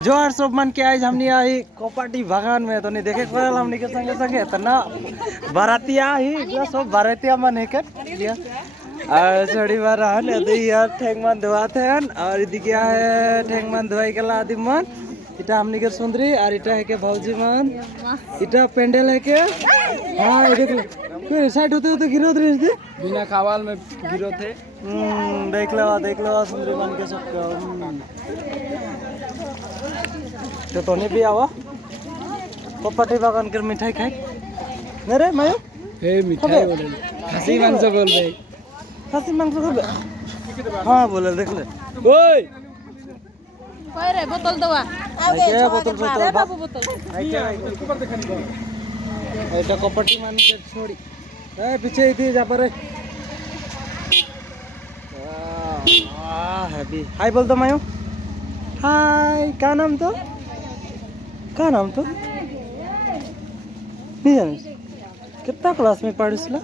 जोहार सब मन के आज हमने आई कोपाटी बागान में तो नहीं देखे कोयल हमने के संगे संगे इतना बारातिया ही जो सब बारातिया मन है कर लिया और छोड़ी बार हन यदि यार ठेंग मन धोआते हैं और इधर क्या है ठेंग मन धोई के ला दिन मन इटा हमने के सुंदरी और इटा है के भौजी मन इटा पेंडल है के हाँ देख ले कोई साइड होते होते गिरो दे बिना खावाल में गिरो थे। देख लो सुंदरी मन के सब तो नहीं भी आवा कोपाटी बागान कर मिठाई खाए नहीं रे मायो हे मिठाई बोले खासी मांस बोल रहे खासी मांस बोल हाँ बोले देख ले ओए ओए रे बोतल दवा क्या बोतल अरे बाबू बोतल ऐसा कोपाटी मान के छोड़ी ए पीछे इधर जा पर हैप्पी हाय बोल दो मायो हाय क्या नाम तो नहीं जाने कितना क्लास में पढ़िस ला